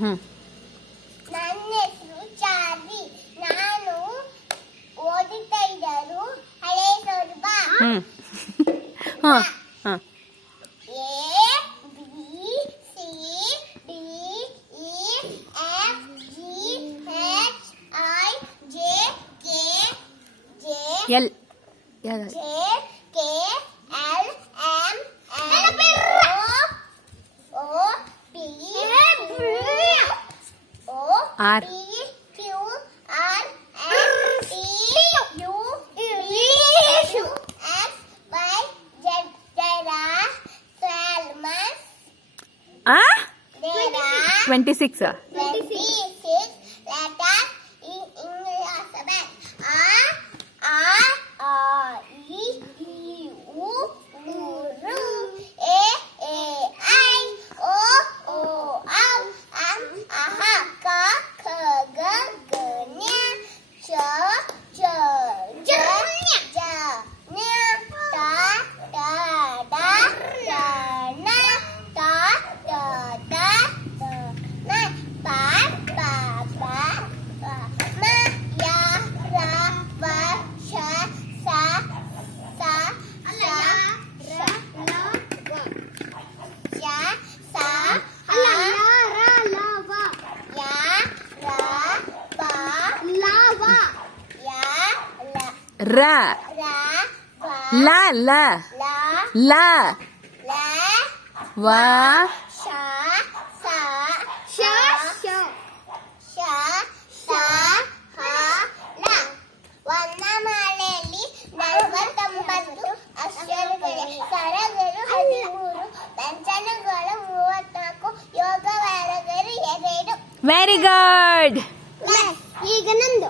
ನನ್ನ ಹೆಸರು ಚಾರ್ವಿ. ನಾನು ಓದುತ್ತಾ ಇದ್ದರು ಹಳೆ Soraba. A B C D E F G H I J K L J K L M O P O R P Q R S T U V X Y Z. There are 12 months. 26 26 letters in English alphabet. A, E, U, U, A, I, O, Au, Aha, Ka, Kha, Ga, Ga, Nya, Cha, Ja, Nya, Ta, Da, Na, Ta, Da, Na, Pa, Ma, Ya, Ra, Va, Sha, Sa, Ya, Sa, Ha, Ya, Ra, Ba, Ya, ರ Ra, Ba, ಲ ಲ La, ಲ La, ವ Sha, Sa, Sha, Sa, Ha, La. ವರ್ಣಮಾಲೆಯಲ್ಲಿ 49 ಅಕ್ಷರಗಳಿವೆ. ಸ್ವರಗಳು 13, ವ್ಯಂಜನಗಳು 34, ಯೋಗವಾರಗಳು 2. Very good. ಈಗ ನಂದು